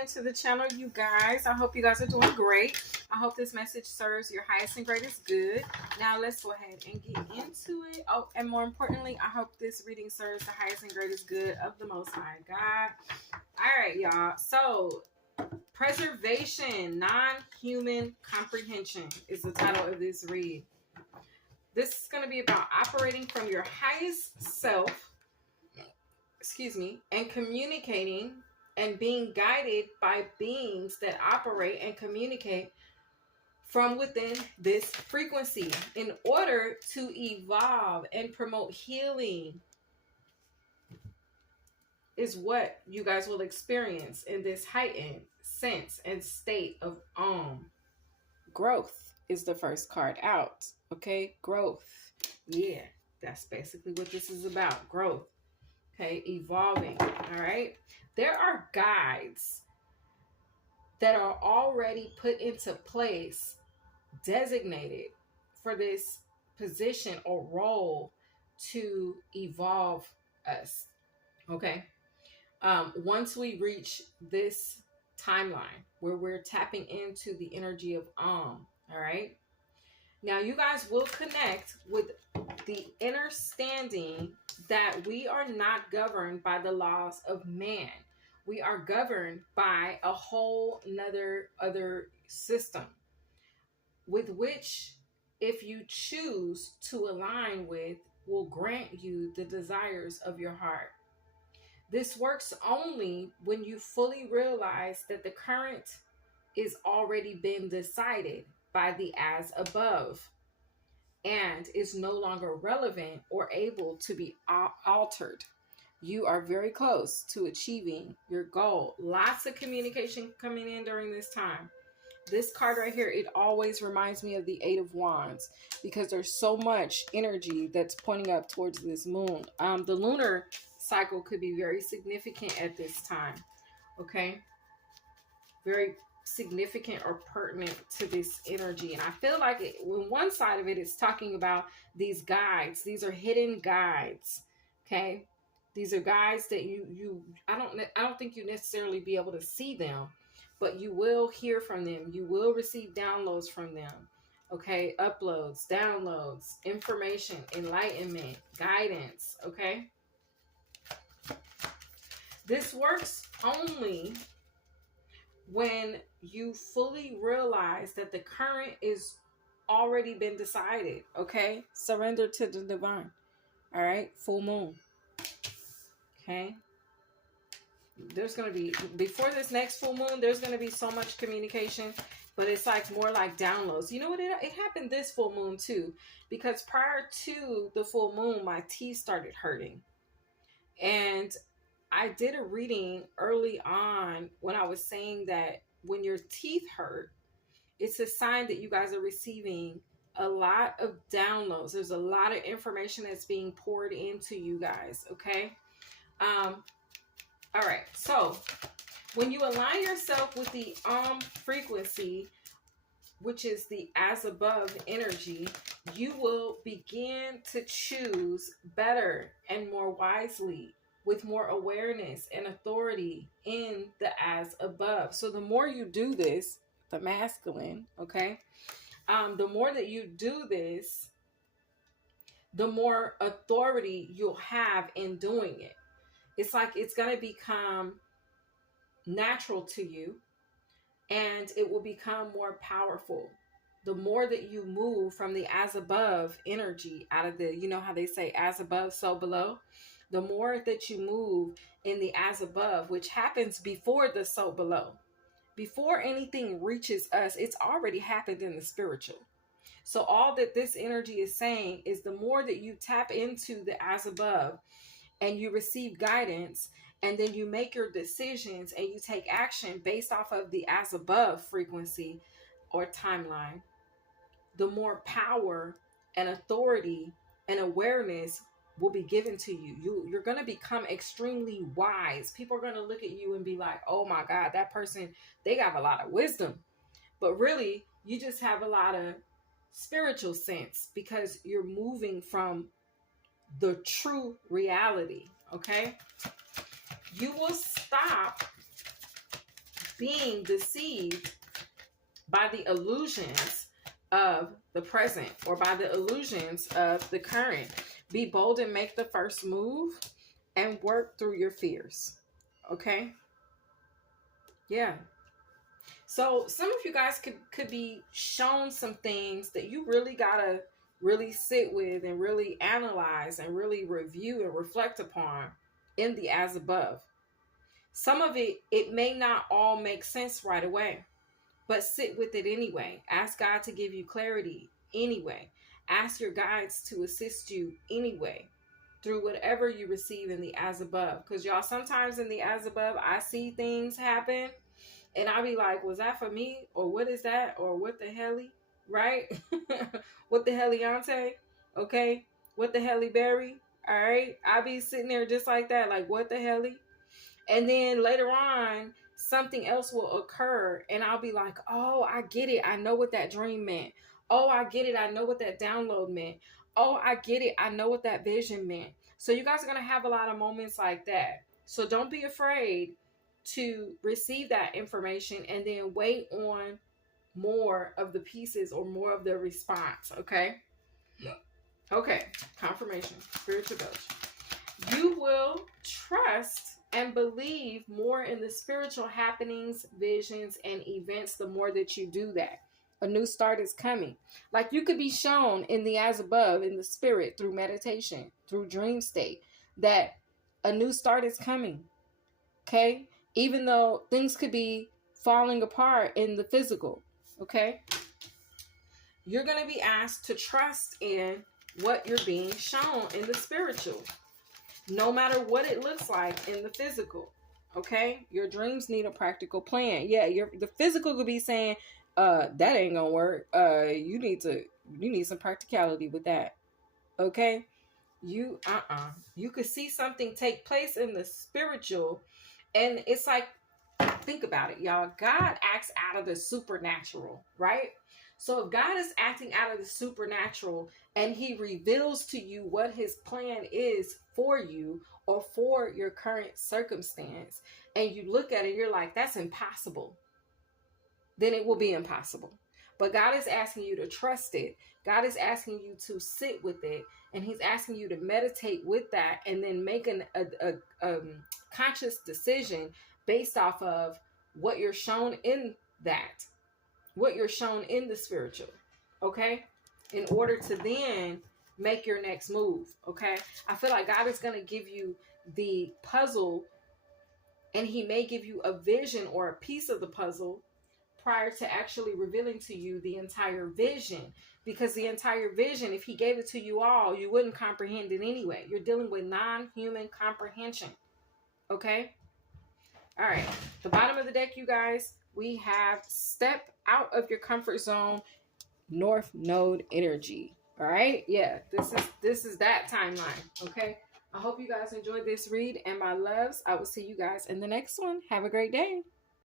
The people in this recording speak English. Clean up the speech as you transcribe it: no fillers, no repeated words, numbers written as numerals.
into the channel, you guys. I hope you guys are doing great. I hope this message serves your highest and greatest good. Now let's go ahead and get into it. Oh, and more importantly, I hope this reading serves the highest and greatest good of the Most High God. All right, y'all. So, preservation, non-human comprehension is the title of this read. This is going to be about operating from your highest self, and communicating and being guided by beings that operate and communicate from within this frequency in order to evolve and promote healing is what you guys will experience in this heightened sense and state of growth is the first card out. Okay, growth. Yeah, that's basically what this is about. Growth. Okay, evolving. All right. There are guides that are already put into place, designated for this position or role to evolve us. Okay. Once we reach this timeline where we're tapping into the energy of all right. Now you guys will connect with the understanding that we are not governed by the laws of man. We are governed by a whole other system with which, if you choose to align with, will grant you the desires of your heart. This works only when you fully realize that the current is already been decided by the as above and is no longer relevant or able to be altered. You are very close to achieving your goal. Lots of communication coming in during this time. This card right here, it always reminds me of the Eight of Wands because there's so much energy that's pointing up towards this moon. The lunar cycle could be very significant at this time. Okay? Very significant or pertinent to this energy. And I feel like when one side of it is talking about these guides. These are hidden guides. Okay? These are guides that I don't think you necessarily be able to see them, but you will hear from them. You will receive downloads from them. Okay? Uploads, downloads, information, enlightenment, guidance. Okay? This works only when you fully realize that the current is already been decided. Okay? Surrender to the divine. All right? Full moon. Okay? There's going to be, before this next full moon, there's going to be so much communication, but it's like more like downloads. You know what? It happened this full moon too, because prior to the full moon, my teeth started hurting. And I did a reading early on when I was saying that when your teeth hurt, it's a sign that you guys are receiving a lot of downloads. There's a lot of information that's being poured into you guys. Okay. All right. So when you align yourself with the frequency, which is the as above energy, you will begin to choose better and more wisely, with more awareness and authority in the as above. So the more you do this, the masculine, okay, the more that you do this, the more authority you'll have in doing it. It's like it's going to become natural to you and it will become more powerful. The more that you move from the as above energy out of the, you know how they say as above, so below. The more that you move in the as above, which happens before the so below, before anything reaches us, it's already happened in the spiritual. So all that this energy is saying is the more that you tap into the as above and you receive guidance, and then you make your decisions and you take action based off of the as above frequency or timeline, the more power and authority and awareness will be given to you. You're going to become extremely wise. People are going to look at you and be like, oh my God, that person, they got a lot of wisdom. But really, you just have a lot of spiritual sense because you're moving from the true reality. Okay? You will stop being deceived by the illusions of the present or by the illusions of the current. Be bold and make the first move and work through your fears. Okay? Yeah. So some of you guys could be shown some things that you really gotta really sit with and really analyze and really review and reflect upon in the as above. Some of it may not all make sense right away, but sit with it anyway. Ask God to give you clarity anyway. Ask your guides to assist you anyway through whatever you receive in the as above. Because y'all, sometimes in the as above, I see things happen and I'll be like, was that for me? Or what is that? Or what the helly? Right? What the helliante? Okay? What the helly berry? All right? I'll be sitting there just like that, like, what the helly? And then later on, something else will occur and I'll be like, oh, I get it. I know what that dream meant. Oh, I get it. I know what that download meant. Oh, I get it. I know what that vision meant. So you guys are going to have a lot of moments like that. So don't be afraid to receive that information and then wait on more of the pieces or more of the response. Okay. Yeah. Okay. Confirmation. Spiritual coach. You will trust and believe more in the spiritual happenings, visions, and events the more that you do that. A new start is coming. Like you could be shown in the as above, in the spirit, through meditation, through dream state, that a new start is coming. Okay? Even though things could be falling apart in the physical. Okay? You're going to be asked to trust in what you're being shown in the spiritual. No matter what it looks like in the physical, okay? Your dreams need a practical plan. Yeah, the physical could be saying, that ain't gonna work. You need some practicality with that, okay? You could see something take place in the spiritual, and it's like, think about it, y'all. God acts out of the supernatural, right? So if God is acting out of the supernatural and he reveals to you what his plan is for you or for your current circumstance, and you look at it, you're like, that's impossible, then it will be impossible. But God is asking you to trust it. God is asking you to sit with it, and he's asking you to meditate with that and then make a conscious decision based off of what you're shown in that. What you're shown in the spiritual, okay? In order to then make your next move, okay? I feel like God is going to give you the puzzle, and he may give you a vision or a piece of the puzzle prior to actually revealing to you the entire vision. Because the entire vision, if he gave it to you all, you wouldn't comprehend it anyway. You're dealing with non-human comprehension, okay? All right, the bottom of the deck, you guys, we have step out of your comfort zone, North Node energy. All right. Yeah, this is that timeline. Okay. I hope you guys enjoyed this read, and my loves, I will see you guys in the next one. Have a great day.